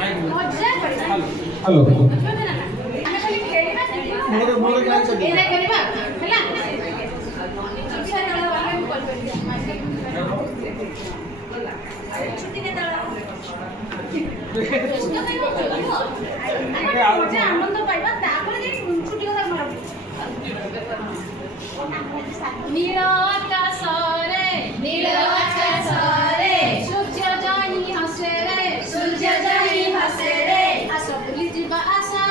Hello आनंद पाइबा छुट्टी नील आकाशरे नील आकाशरे सूर्य जानी हसे रे सूर्य जानी हसे रे आशा भूली जीवा आशा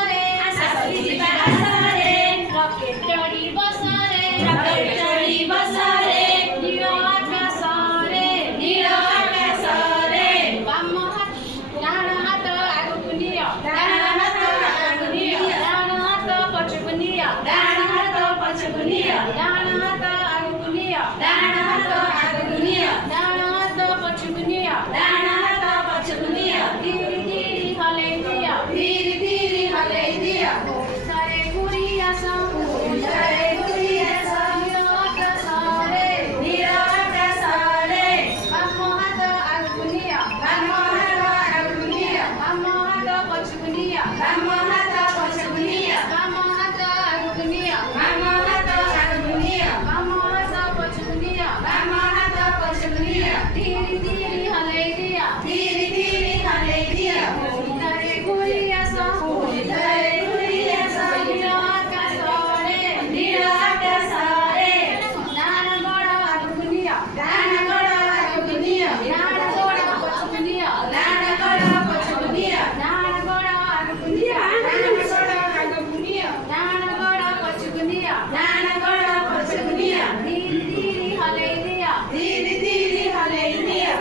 भूली जीवा आशा रे रॉकेट चढ़ी बसरे रॉकेट चढ़ी बसरे नील आकाशरे नील आकाशरे बाम हाथ डान हाथ आगुकु नियो डान हाथ आगुकु नियो डान हाथ पछुकु नियो डान हाथ पछुकु नियो डान हाथ आगुकु नियो डान हाथ आगुकु नियो डान हाथ पछुकु नियो डान हाथ पछुकु नियो धीरे धीरे हले दियो धीरे धीरे हले दियो सारे गुड़िया सा सारे गुड़िया सा नील आकाशरे नील आकाशरे बाम हाथ आगुकु नियो बाम हाथ आगुकु नियो बाम हाथ पछुकु नियो बाम हाथ पछुकु नियो बाम हाथ आगुकु नियो बाम हाथ आगुकु नियो बाम हाथ पछुकु नियो बाम हाथ पछुकु नियो धीरे धीरे हले दियो धीरे धीरे हले दियो सारे गुड़िया सा सारे गुड़िया सा नील आकाशरे नील आकाशरे दान गड़ आगुकु नियो दान गड़ आगुकु नियो दान गड़ पछुकु नियो दान गड़ पछुकु नियो दान गड़ आगुकु नियो दान गड़ आगुकु नियो दान गड़ पछुकु नियो दान गड़ पछुकु नियो धीरे धीरे हले दियो धीरे धीरे हले दियो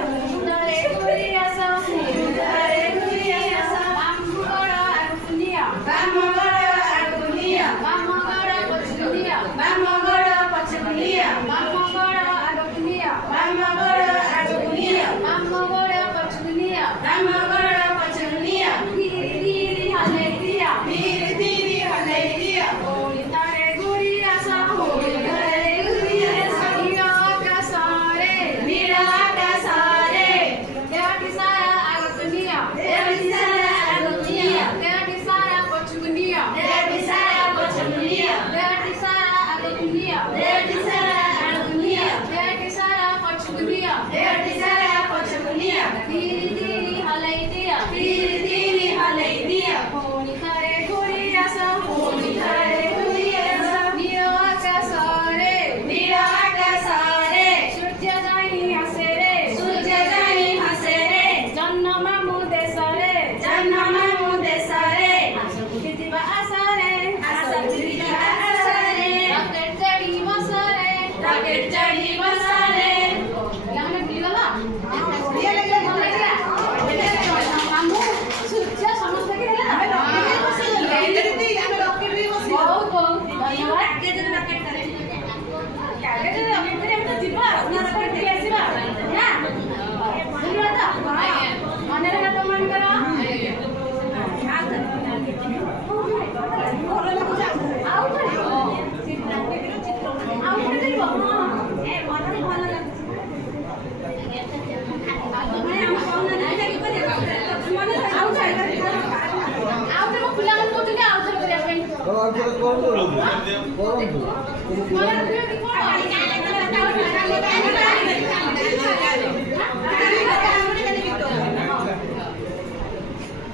सारे गुड़िया सा सारे गुड़िया सा बाम गड़ आगुकु नियो बाम गड़ आगुकु नियो बाम गड़ पछुकु नियो बाम गड़ पछुकु नियो बाम गड़ आगुकु नियो बाम गड़ आगुकु नियो बाम गड़ पछुकु नियो बाम गड़ पछुकु नियो धीरे धीरे हले दियो धीरे धीरे हले दियो सारे गुड़िया सा सारे गुड़िया सा नील आकाशरे नील आकाशरे देवटी सारा आगुकु नियो देवटी सारा आगुकु नियो देवटी सारा पछुकु नियो देवटी सारा पछुकु नियो देवटी सारा आगुकु नियो देवटी सारा आगुकु नियो देवटी सारा पछुकु नियो देवटी सारा पछुकु नियो धीरे धीरे हले दियो धीरे धीरे हले दियो सारे गुड़िया सा सारे गुड़िया सा नील आकाशरे नील आकाशरे सूर्य जानी हसे रे सूर्य जानी हसे रे जन्म मामु देशरे जन्म मामु देशरे आशा भूली जीवा आशा भूली जीवा आशा रे रॉकेट चढ़ी बसरे रॉकेट चढ़ी बसरे गाने भूलिगला बढ़िया लागला ଭଲ ଲାଗିଲା मामु सूर्य समस्त के देला ଆମେ रॉकेट बसले ଏମିତି ଆମେ ରକେଟ ରେ ବସି ବହୁତ ବହୁତ ଧନ୍ୟବାଦ ଆଗେ ଯଦି ରକେଟ करे ଆଗେ ଯଦି ରକେଟ ରେ ଆମେ ତ ଯିବା ନା ରକେଟ ରେ ଆସିବା ନା ବୁଝିବା ତ ମନେ ରଖ ତ ମନେ କର ଆଉ ଥରେ କରିବ ଏ ମନରେ ଭଲ ଲାଗୁଛି ଆଉ ଥରେ ମୋ ପିଲାମାନେ କହୁଛନ୍ତି ଆଉ ଥରେ କରିବା ପାଇଁ ମନେ ରଖିବେ କି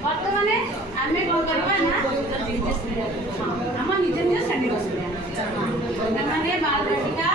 ବର୍ତ୍ତମାନେ ଆମେ କ'ଣ କରିବା ନା ଆମ ନିଜ ନିଜ ଶ୍ରେଣୀ ବସିବା ମାନେ ବାଳବାଟିକା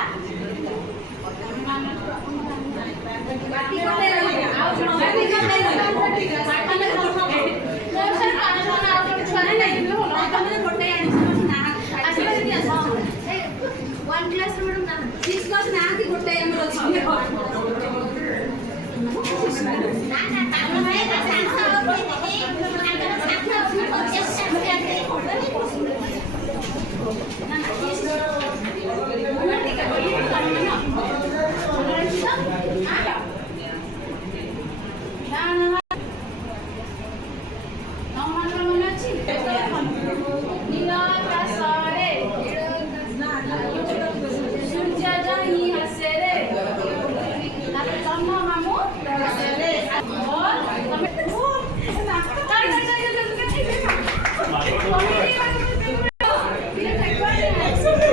Yes.